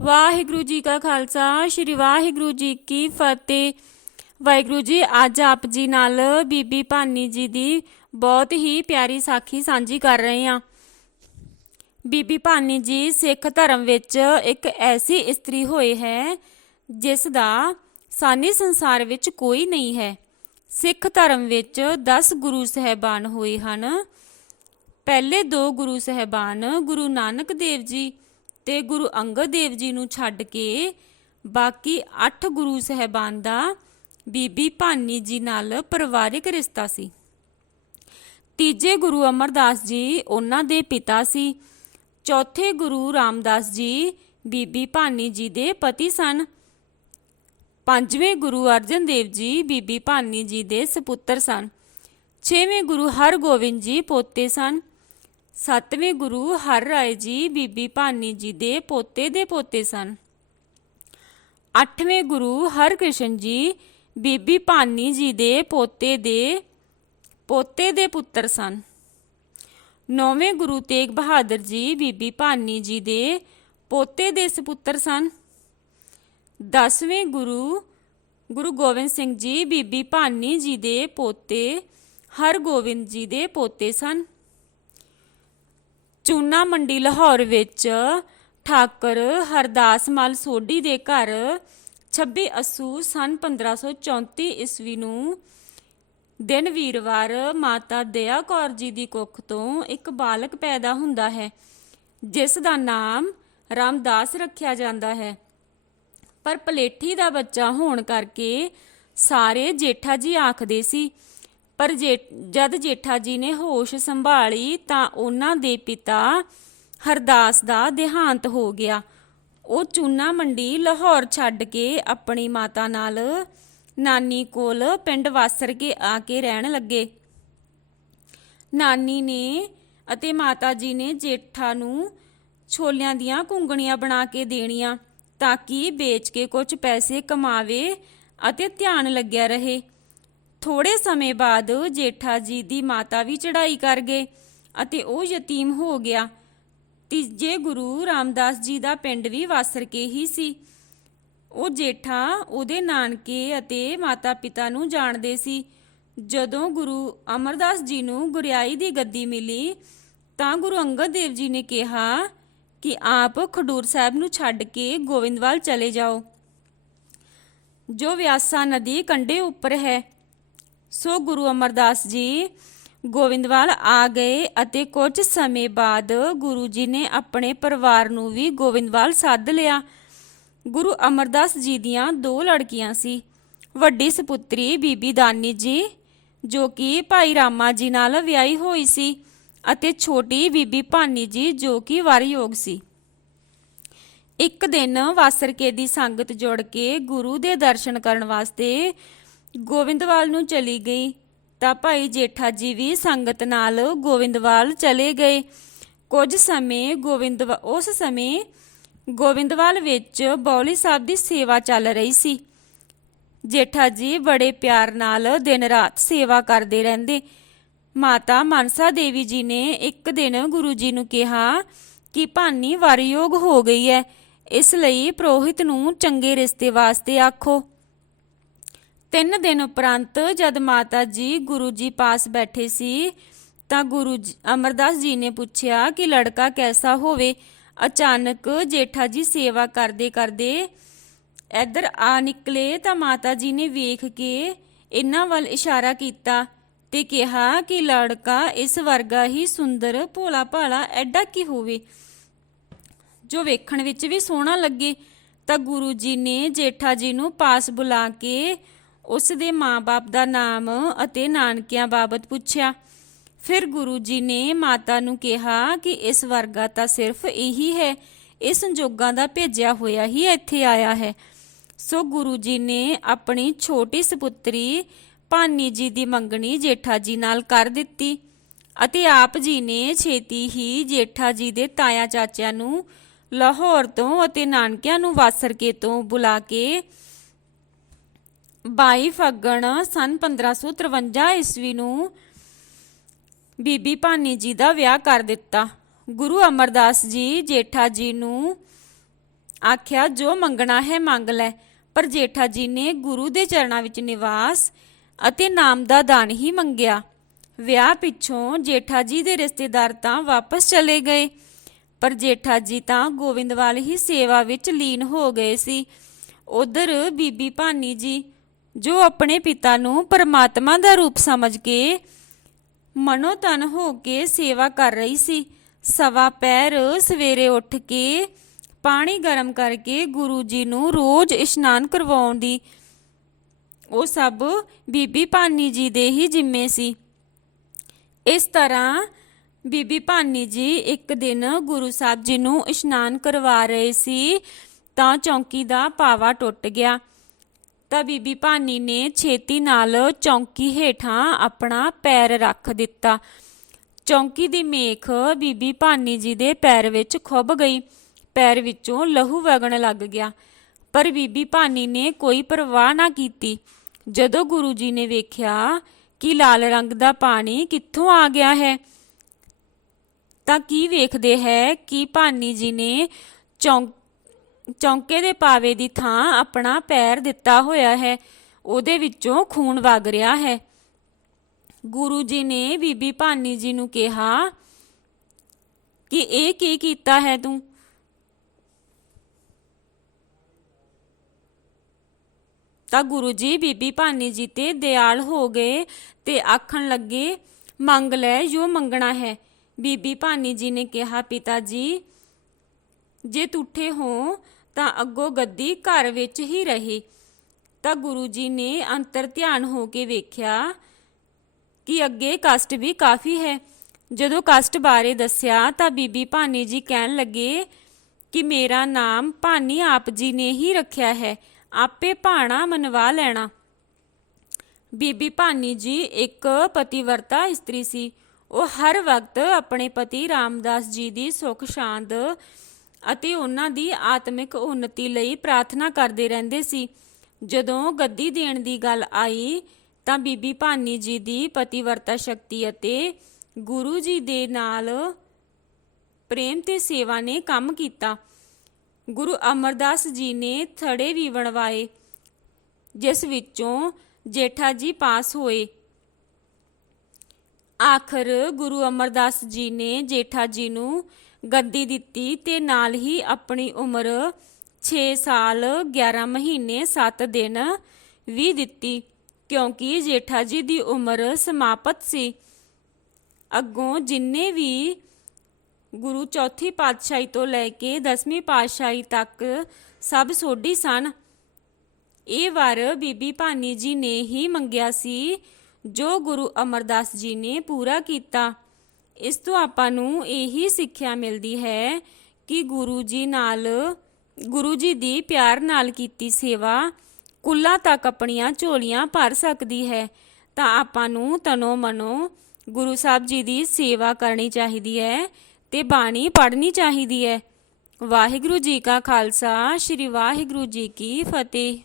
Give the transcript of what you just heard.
ਵਾਹਿਗੁਰੂ ਜੀ ਕਾ ਖਾਲਸਾ, ਸ੍ਰੀ ਵਾਹਿਗੁਰੂ ਜੀ ਕੀ ਫਤਿਹ। ਵਾਹਿਗੁਰੂ ਜੀ, ਅੱਜ ਆਪ ਜੀ ਨਾਲ ਬੀਬੀ ਭਾਨੀ ਜੀ ਦੀ ਬਹੁਤ ਹੀ ਪਿਆਰੀ ਸਾਖੀ ਸਾਂਝੀ ਕਰ ਰਹੇ ਹਾਂ। ਬੀਬੀ ਭਾਨੀ ਜੀ ਸਿੱਖ ਧਰਮ ਵਿੱਚ ਇੱਕ ਐਸੀ ਇਸਤਰੀ ਹੋਏ ਹੈ, ਜਿਸ ਦਾ ਸਾਨੀ ਸੰਸਾਰ ਵਿੱਚ ਕੋਈ ਨਹੀਂ ਹੈ। ਸਿੱਖ ਧਰਮ ਵਿੱਚ 10 ਗੁਰੂ ਸਹਿਬਾਨ ਹੋਏ ਹਨ। ਪਹਿਲੇ ਦੋ ਗੁਰੂ ਸਹਿਬਾਨ ਗੁਰੂ ਨਾਨਕ ਦੇਵ ਜੀ ਤੇ ਗੁਰੂ ਅੰਗਦ ਦੇਵ ਜੀ ਨੂੰ ਛੱਡ ਕੇ ਬਾਕੀ 8 ਗੁਰੂ ਸਹਿਬਾਨ ਦਾ ਬੀਬੀ ਭਾਨੀ ਜੀ ਨਾਲ ਪਰਿਵਾਰਿਕ ਰਿਸ਼ਤਾ ਸੀ। ਤੀਜੇ ਗੁਰੂ ਅਮਰਦਾਸ ਜੀ ਉਹਨਾਂ ਦੇ ਪਿਤਾ ਸੀ। ਚੌਥੇ ਗੁਰੂ ਰਾਮਦਾਸ ਜੀ ਬੀਬੀ ਭਾਨੀ ਜੀ ਦੇ ਪਤੀ ਸਨ। ਪੰਜਵੇਂ ਗੁਰੂ ਅਰਜਨ ਦੇਵ ਜੀ ਬੀਬੀ ਭਾਨੀ ਜੀ ਦੇ ਸੁਪੁੱਤਰ ਸਨ। ਛੇਵੇਂ ਗੁਰੂ ਹਰਗੋਬਿੰਦ ਜੀ ਪੋਤੇ ਸਨ। ਸੱਤਵੇਂ ਗੁਰੂ ਹਰ ਰਾਏ ਜੀ, ਬੀਬੀ ਭਾਨੀ ਜੀ ਦੇ ਪੋਤੇ ਦੇ ਪੋਤੇ ਸਨ। ਅੱਠਵੇਂ ਗੁਰੂ ਹਰਕ੍ਰਿਸ਼ਨ ਜੀ, ਬੀਬੀ ਭਾਨੀ ਜੀ ਦੇ ਪੋਤੇ ਦੇ ਪੋਤੇ ਦੇ ਪੁੱਤਰ ਸਨ। ਨੌਵੇਂ ਗੁਰੂ ਤੇਗ ਬਹਾਦਰ ਜੀ, ਬੀਬੀ ਭਾਨੀ ਜੀ ਦੇ ਪੋਤੇ ਦੇ ਸੁਪੁੱਤਰ ਸਨ। ਦਸਵੇਂ ਗੁਰੂ ਗੁਰੂ ਗੋਬਿੰਦ ਸਿੰਘ ਜੀ, ਬੀਬੀ ਭਾਨੀ ਜੀ ਦੇ ਪੋਤੇ ਹਰਗੋਬਿੰਦ ਜੀ ਦੇ ਪੋਤੇ ਸਨ। ਚੂਨਾ ਮੰਡੀ ਲਾਹੌਰ ਵਿੱਚ ਠਾਕਰ ਹਰਦਾਸ ਮਲ ਸੋਢੀ ਦੇ ਘਰ 26 ਅਸੂ ਸਨ 1534 ਈਸਵੀ ਨੂੰ ਦਿਨ ਵੀਰਵਾਰ ਮਾਤਾ ਦਇਆ ਕੌਰ ਜੀ ਦੀ ਕੁੱਖ ਤੋਂ ਇੱਕ ਬਾਲਕ ਪੈਦਾ ਹੁੰਦਾ ਹੈ, ਜਿਸ ਦਾ ਨਾਮ ਰਾਮਦਾਸ ਰੱਖਿਆ ਜਾਂਦਾ ਹੈ। ਪਰ ਪਲੇਠੀ ਦਾ ਬੱਚਾ ਹੋਣ ਕਰਕੇ ਸਾਰੇ ਜੇਠਾ ਜੀ ਆਖਦੇ ਸੀ ਪਰ ਜੇ ਜਦ ਜੇਠਾ ਜੀ ਨੇ ਹੋਸ਼ ਸੰਭਾਲੀ ਤਾਂ ਉਹਨਾਂ ਦੇ ਪਿਤਾ ਹਰਦਾਸ ਦਾ ਦੇਹਾਂਤ ਹੋ ਗਿਆ। ਉਹ ਚੂਨਾ ਮੰਡੀ ਲਾਹੌਰ ਛੱਡ ਕੇ ਆਪਣੀ ਮਾਤਾ ਨਾਲ ਨਾਨੀ ਕੋਲ ਪਿੰਡ ਵਾਸਰ ਕੇ ਆ ਕੇ ਰਹਿਣ ਲੱਗੇ। ਨਾਨੀ ਨੇ ਅਤੇ ਮਾਤਾ ਜੀ ਨੇ ਜੇਠਾ ਨੂੰ ਛੋਲਿਆਂ ਦੀਆਂ ਕੁੰਗਣੀਆਂ ਬਣਾ ਕੇ ਦੇਣੀਆਂ ਤਾਂ ਕਿ ਵੇਚ ਕੇ ਕੁਝ ਪੈਸੇ ਕਮਾਵੇ ਅਤੇ ਧਿਆਨ ਲੱਗਿਆ ਰਹੇ। ਥੋੜੇ ਸਮੇਂ ਬਾਅਦ ਜੇਠਾ ਜੀ ਦੀ ਮਾਤਾ ਵੀ ਚੜ੍ਹਾਈ ਕਰ ਗਏ ਅਤੇ ਉਹ ਯਤੀਮ ਹੋ ਗਿਆ। ਤੀਜੇ ਗੁਰੂ ਰਾਮਦਾਸ ਜੀ ਦਾ ਪਿੰਡ ਵੀ ਵਾਸਰ ਕੇ ਹੀ ਸੀ। ਉਹ ਜੇਠਾ ਉਹਦੇ ਨਾਨਕੇ ਅਤੇ ਮਾਤਾ ਪਿਤਾ ਨੂੰ ਜਾਣਦੇ ਸੀ। ਜਦੋਂ ਗੁਰੂ ਅਮਰਦਾਸ ਜੀ ਨੂੰ ਗੁਰਿਆਈ ਦੀ ਗੱਦੀ ਮਿਲੀ, ਤਾਂ ਗੁਰੂ ਅੰਗਦ ਦੇਵ ਜੀ ਨੇ ਕਿਹਾ ਕਿ ਆਪ ਖਡੂਰ ਸਾਹਿਬ ਨੂੰ ਛੱਡ ਕੇ ਗੋਇੰਦਵਾਲ ਚਲੇ ਜਾਓ। ਜੋ ਵਿਆਸਾ ਨਦੀ ਕੰਢੇ ਉੱਪਰ ਹੈ ਸੋ ਗੁਰੂ ਅਮਰਦਾਸ ਜੀ ਗੋਵਿੰਦਵਾਲ ਆ ਗਏ ਅਤੇ ਕੁਝ ਸਮੇਂ ਬਾਅਦ ਗੁਰੂ ਜੀ ਨੇ ਆਪਣੇ ਪਰਿਵਾਰ ਨੂੰ ਵੀ ਗੋਵਿੰਦਵਾਲ ਸੱਦ ਲਿਆ। ਗੁਰੂ ਅਮਰਦਾਸ ਜੀ ਦੀਆਂ ਦੋ ਲੜਕੀਆਂ ਸੀ। ਵੱਡੀ ਸੁਪੁੱਤਰੀ ਬੀਬੀ ਦਾਨੀ ਜੀ, ਜੋ ਕਿ ਭਾਈ ਰਾਮਾ ਜੀ ਨਾਲ ਵਿਆਹੀ ਹੋਈ ਸੀ ਅਤੇ ਛੋਟੀ ਬੀਬੀ ਭਾਨੀ ਜੀ, ਜੋ ਕਿ ਵਾਰਯੋਗ ਸੀ। ਇੱਕ ਦਿਨ ਵਾਸਰਕੇ ਦੀ ਸੰਗਤ ਜੁੜ ਕੇ ਗੁਰੂ ਦੇ ਦਰਸ਼ਨ ਕਰਨ ਵਾਸਤੇ ਗੋਵਿੰਦਵਾਲ ਨੂੰ ਚਲੀ ਗਈ ਤਾਂ ਭਾਈ ਜੇਠਾ ਜੀ ਵੀ ਸੰਗਤ ਨਾਲ ਗੋਵਿੰਦਵਾਲ ਚਲੇ ਗਏ। ਕੁਝ ਸਮੇਂ ਗੋਵਿੰਦ ਉਸ ਸਮੇਂ ਗੋਵਿੰਦਵਾਲ ਵਿੱਚ ਬੌਲੀ ਸਾਹਿਬ ਦੀ ਸੇਵਾ ਚੱਲ ਰਹੀ ਸੀ। ਜੇਠਾ ਜੀ ਬੜੇ ਪਿਆਰ ਨਾਲ ਦਿਨ ਰਾਤ ਸੇਵਾ ਕਰਦੇ ਰਹਿੰਦੇ। ਮਾਤਾ ਮਨਸਾ ਦੇਵੀ ਜੀ ਨੇ ਇੱਕ ਦਿਨ ਗੁਰੂ ਜੀ ਨੂੰ ਕਿਹਾ ਕਿ ਭਾਨੀ ਵਾਰਯੋਗ ਹੋ ਗਈ ਹੈ ਇਸ ਲਈ ਪ੍ਰੋਹਿਤ ਨੂੰ ਚੰਗੇ ਰਿਸ਼ਤੇ ਵਾਸਤੇ ਆਖੋ। ਤਿੰਨ ਦਿਨ ਉਪਰੰਤ ਜਦ ਮਾਤਾ ਜੀ ਗੁਰੂ ਜੀ ਪਾਸ ਬੈਠੇ ਸੀ, ਤਾਂ ਗੁਰੂ ਅਮਰਦਾਸ ਜੀ ਨੇ ਪੁੱਛਿਆ ਕਿ ਲੜਕਾ ਕੈਸਾ ਹੋਵੇ? ਅਚਾਨਕ ਜੇਠਾ ਜੀ ਸੇਵਾ ਕਰਦੇ ਕਰਦੇ ਇੱਧਰ ਆ ਨਿਕਲੇ ਤਾਂ ਮਾਤਾ ਜੀ ਨੇ ਵੇਖ ਕੇ ਇਹਨਾਂ ਵੱਲ ਇਸ਼ਾਰਾ ਕੀਤਾ ਤੇ ਕਿਹਾ ਕਿ ਲੜਕਾ ਇਸ ਵਰਗਾ ਹੀ ਸੁੰਦਰ ਭੋਲਾ ਭਾਲਾ ਐਡਾ ਕੀ ਹੋਵੇ? ਜੋ ਵੇਖਣ ਵਿੱਚ ਵੀ ਸੋਹਣਾ ਲੱਗੇ, ਤਾਂ ਗੁਰੂ ਜੀ ਨੇ ਜੇਠਾ ਜੀ ਨੂੰ ਪਾਸ ਬੁਲਾ ਕੇ ਉਸ ਦੇ ਮਾਂ-ਬਾਪ ਦਾ ਨਾਮ ਅਤੇ ਨਾਨਕਿਆਂ ਬਾਬਤ ਪੁੱਛਿਆ। ਫਿਰ ਗੁਰੂ ਜੀ ਨੇ ਮਾਤਾ ਨੂੰ ਕਿਹਾ ਕਿ ਇਸ ਵਰਗਾ ਤਾਂ ਸਿਰਫ ਇਹੀ ਹੈ ਇਹ ਸੰਜੋਗਾਂ ਦਾ ਭੇਜਿਆ ਹੋਇਆ ਹੀ ਇੱਥੇ ਆਇਆ ਹੈ। ਸੋ ਗੁਰੂ ਜੀ ਨੇ ਆਪਣੀ ਛੋਟੀ ਸੁਪੁੱਤਰੀ ਭਾਨੀ ਜੀ ਦੀ ਮੰਗਣੀ ਜੇਠਾ ਜੀ ਨਾਲ ਕਰ ਦਿੱਤੀ ਅਤੇ ਆਪ ਜੀ ਨੇ ਛੇਤੀ ਹੀ ਜੇਠਾ ਜੀ ਦੇ ਤਾਇਆ ਚਾਚਿਆਂ ਨੂੰ ਲਾਹੌਰ ਤੋਂ ਅਤੇ ਨਾਨਕਿਆਂ ਨੂੰ ਵਾਸਰਕੇ ਤੋਂ ਬੁਲਾ ਕੇ 22 ਫੱਗਣ ਸਨ 1553 ਈਸਵੀ ਨੂੰ ਬੀਬੀ ਭਾਨੀ ਜੀ ਦਾ ਵਿਆਹ ਕਰ ਦਿੱਤਾ। ਗੁਰੂ ਅਮਰਦਾਸ ਜੀ ਜੇਠਾ ਜੀ ਨੂੰ ਆਖਿਆ, ਜੋ ਮੰਗਣਾ ਹੈ ਮੰਗ ਲੈ। ਪਰ ਜੇਠਾ ਜੀ ਨੇ ਗੁਰੂ ਦੇ ਚਰਨਾਂ ਵਿੱਚ ਨਿਵਾਸ ਅਤੇ ਨਾਮ ਦਾ ਦਾਨ ਹੀ ਮੰਗਿਆ। ਵਿਆਹ ਪਿੱਛੋਂ ਜੇਠਾ ਜੀ ਦੇ ਰਿਸ਼ਤੇਦਾਰ ਤਾਂ ਵਾਪਸ ਚਲੇ ਗਏ, ਪਰ ਜੇਠਾ ਜੀ ਤਾਂ ਗੋਬਿੰਦਵਾਲ ਹੀ ਸੇਵਾ ਵਿੱਚ ਲੀਨ ਹੋ ਗਏ ਸੀ। ਉਧਰ ਬੀਬੀ ਭਾਨੀ ਜੀ ਜੋ ਆਪਣੇ ਪਿਤਾ ਨੂੰ ਪਰਮਾਤਮਾ ਦਾ ਰੂਪ ਸਮਝ ਕੇ ਮਨੋ ਤਨ ਹੋ ਕੇ ਸੇਵਾ ਕਰ ਰਹੀ ਸੀ, ਸਵਾ ਪੈਰ ਸਵੇਰੇ ਉੱਠ ਕੇ ਪਾਣੀ ਗਰਮ ਕਰਕੇ ਗੁਰੂ ਜੀ ਨੂੰ ਰੋਜ਼ ਇਸ਼ਨਾਨ ਕਰਵਾਉਣ ਦੀ, ਉਹ ਸਭ ਬੀਬੀ ਭਾਨੀ ਜੀ ਦੇ ਹੀ ਜ਼ਿੰਮੇ ਸੀ। ਇਸ ਤਰ੍ਹਾਂ ਬੀਬੀ ਭਾਨੀ ਜੀ ਇੱਕ ਦਿਨ ਗੁਰੂ ਸਾਹਿਬ ਜੀ ਨੂੰ ਇਸ਼ਨਾਨ ਕਰਵਾ ਰਹੇ ਸੀ, ਤਾਂ ਚੌਂਕੀ ਦਾ ਪਾਵਾ ਟੁੱਟ ਗਿਆ। ਤਾਂ ਬੀਬੀ ਭਾਨੀ ਨੇ ਛੇਤੀ ਨਾਲ ਚੌਂਕੀ ਹੇਠਾਂ ਆਪਣਾ ਪੈਰ ਰੱਖ ਦਿੱਤਾ। ਚੌਂਕੀ ਦੀ ਮੇਖ ਬੀਬੀ ਭਾਨੀ ਜੀ ਦੇ ਪੈਰ ਵਿੱਚ ਖੁੱਭ ਗਈ। ਪੈਰ ਵਿੱਚੋਂ ਲਹੂ ਵਗਣ ਲੱਗ ਗਿਆ। ਪਰ ਬੀਬੀ ਭਾਨੀ ਨੇ ਕੋਈ ਪਰਵਾਹ ਨਾ ਕੀਤੀ। ਜਦੋਂ ਗੁਰੂ ਜੀ ਨੇ ਵੇਖਿਆ ਕਿ ਲਾਲ ਰੰਗ ਦਾ ਪਾਣੀ ਕਿੱਥੋਂ ਆ ਗਿਆ ਹੈ, ਤਾਂ ਕੀ ਵੇਖਦੇ ਹੈ ਕਿ ਭਾਨੀ ਜੀ ਨੇ ਚੌਂਕ ਚੌਂਕੇ ਦੇ ਪਾਵੇ ਦੀ ਥਾਂ ਆਪਣਾ ਪੈਰ ਦਿੱਤਾ ਹੋਇਆ ਹੈ। ਉਹਦੇ ਵਿੱਚੋਂ ਖੂਨ ਵਗ ਰਿਹਾ ਹੈ। ਗੁਰੂ ਜੀ ਨੇ ਬੀਬੀ ਭਾਨੀ ਜੀ ਨੂੰ ਕਿਹਾ ਕਿ ਇਹ ਕੀ ਕੀਤਾ ਹੈ ਤੂੰ? ਤਾਂ ਗੁਰੂ ਜੀ ਬੀਬੀ ਭਾਨੀ ਜੀ ਤੇ ਦਿਆਲ ਹੋ ਗਏ ਤੇ ਆਖਣ ਲੱਗੇ, ਮੰਗ ਲੈ, ਜੋ ਮੰਗਣਾ ਹੈ। ਬੀਬੀ ਭਾਨੀ ਜੀ ਨੇ ਕਿਹਾ, ਪਿਤਾ ਜੀ, ਜੇ ਤੁਠੇ ਹੋ ਤਾਂ ਅੱਗੋਂ ਗੱਦੀ ਘਰ ਵਿੱਚ ਹੀ ਰਹੀ। ਤਾਂ ਗੁਰੂ ਜੀ ਨੇ ਅੰਤਰ ਧਿਆਨ ਹੋ ਕੇ ਵੇਖਿਆ ਕਿ ਅੱਗੇ ਕਸ਼ਟ ਵੀ ਕਾਫੀ ਹੈ। ਜਦੋਂ ਕਸ਼ਟ ਬਾਰੇ ਦੱਸਿਆ ਤਾਂ ਬੀਬੀ ਭਾਨੀ ਜੀ ਕਹਿਣ ਲੱਗੇ ਕਿ ਮੇਰਾ ਨਾਮ ਭਾਨੀ ਆਪ ਜੀ ਨੇ ਹੀ ਰੱਖਿਆ ਹੈ, ਆਪੇ ਭਾਣਾ ਮਨਵਾ ਲੈਣਾ। ਬੀਬੀ ਭਾਨੀ ਜੀ ਇੱਕ ਪਤੀਵਰਤਾ ਇਸਤਰੀ ਸੀ। ਉਹ ਹਰ ਵਕਤ ਆਪਣੇ ਪਤੀ ਰਾਮਦਾਸ ਜੀ ਦੀ ਸੁਖ ਸ਼ਾਂਤ ਅਤੇ ਉਹਨਾਂ ਦੀ ਆਤਮਿਕ ਉન્નਤੀ ਲਈ ਪ੍ਰਾਰਥਨਾ ਕਰਦੇ ਰਹਿੰਦੇ ਸੀ। ਜਦੋਂ ਗੱਦੀ ਦੇਣ ਦੀ ਗੱਲ ਆਈ, ਤਾਂ ਬੀਬੀ ਭਾਨੀ ਜੀ ਦੀ ਪਤੀਵਰਤਾ ਸ਼ਕਤੀ ਅਤੇ ਗੁਰੂ ਜੀ ਦੇ ਨਾਲ ਪ੍ਰੇਮ ਤੇ ਸੇਵਾ ਨੇ ਕੰਮ ਕੀਤਾ। ਗੁਰੂ ਅਮਰਦਾਸ ਜੀ ਨੇ ਥੜੇ ਵੀ ਬਣਵਾਏ, ਜਿਸ ਵਿੱਚੋਂ ਜੇਠਾ ਜੀ ਪਾਸ ਹੋਏ। ਆਖਰ ਗੁਰੂ ਅਮਰਦਾਸ ਜੀ ਨੇ ਜੇਠਾ ਜੀ ਨੂੰ ਗੱਦੀ ਦਿੱਤੀ ਤੇ ਨਾਲ ਹੀ ਆਪਣੀ ਉਮਰ 6 ਸਾਲ 11 ਮਹੀਨੇ 7 ਦਿਨ ਵੀ ਦਿੱਤੀ, ਕਿਉਂਕਿ ਜੇਠਾ ਜੀ ਦੀ ਉਮਰ ਸਮਾਪਤ ਸੀ। ਅੱਗੋਂ ਜਿੰਨੇ ਵੀ ਗੁਰੂ ਚੌਥੀ ਪਾਤਸ਼ਾਹੀ ਤੋਂ ਲੈ ਕੇ 10ਵੀਂ ਪਾਤਸ਼ਾਹੀ ਤੱਕ ਸਭ ਸੋਢੀ ਸਨ। ਇਹ ਵਾਰ ਬੀਬੀ ਭਾਨੀ ਜੀ ਨੇ ਹੀ ਮੰਗਿਆ ਸੀ, ਜੋ ਗੁਰੂ ਅਮਰਦਾਸ ਜੀ ਨੇ ਪੂਰਾ ਕੀਤਾ। ਇਸ ਤੋਂ ਆਪਾਂ ਨੂੰ ਇਹੀ ਸਿੱਖਿਆ ਮਿਲਦੀ ਹੈ ਕਿ ਗੁਰੂ ਜੀ ਨਾਲ, ਗੁਰੂ ਜੀ ਦੀ ਪਿਆਰ ਨਾਲ ਕੀਤੀ ਸੇਵਾ ਕੁੱਲਾ ਤੱਕ ਆਪਣੀਆਂ ਝੋਲੀਆਂ ਭਰ ਸਕਦੀ ਹੈ। ਤਾਂ ਆਪਾਂ ਨੂੰ ਤਨੋ ਮਨੋ ਗੁਰੂ ਸਾਹਿਬ ਜੀ ਦੀ ਸੇਵਾ ਕਰਨੀ ਚਾਹੀਦੀ ਹੈ ਤੇ ਬਾਣੀ ਪੜ੍ਹਨੀ ਚਾਹੀਦੀ ਹੈ। ਵਾਹਿਗੁਰੂ ਜੀ ਕਾ ਖਾਲਸਾ, ਸ੍ਰੀ ਵਾਹਿਗੁਰੂ ਜੀ ਕੀ ਫਤਿਹ।